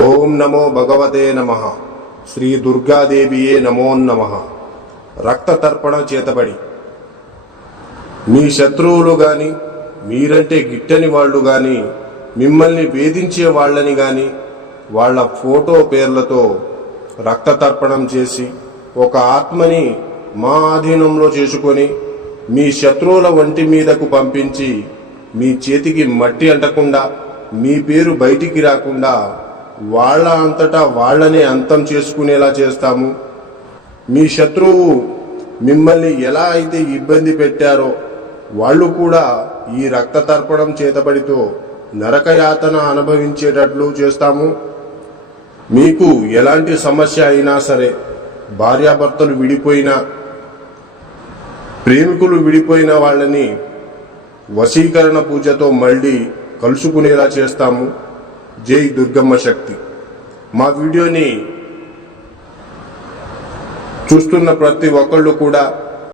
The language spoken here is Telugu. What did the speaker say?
ఓం నమో భగవతే నమః. శ్రీ దుర్గాదేవియే నమో నమః. రక్త తర్పణ చేతబడి మీ శత్రువులు గాని, మీరంటే గిట్టని వాళ్ళు గాని, మిమ్మల్ని వేధించే వాళ్ళని గాని వాళ్ళ ఫోటో పేర్లతో రక్త తర్పణం చేసి ఒక ఆత్మని మా ఆధీనంలో చేసుకొని మీ శత్రువుల వంటి మీదకు పంపించి మీ చేతికి మట్టి అంటకుండా, మీ పేరు బయటికి రాకుండా వాళ్ళ అంతటా వాళ్ళనే అంతం చేసుకునేలా చేస్తాము. మీ శత్రువు మిమ్మల్ని ఎలా అయితే ఇబ్బంది పెట్టారో వాళ్ళు కూడా ఈ రక్త తర్పణం చేతబడితో నరకయాతన అనుభవించేటట్లు చేస్తాము. మీకు ఎలాంటి సమస్య అయినా సరే, భార్యాభర్తలు విడిపోయినా, ప్రేమికులు విడిపోయిన వాళ్ళని వశీకరణ పూజతో మళ్ళీ కలుసుకునేలా చేస్తాము. జై దుర్గమ్మ శక్తి. మా వీడియోని చూస్తున్న ప్రతి ఒక్కళ్ళు కూడా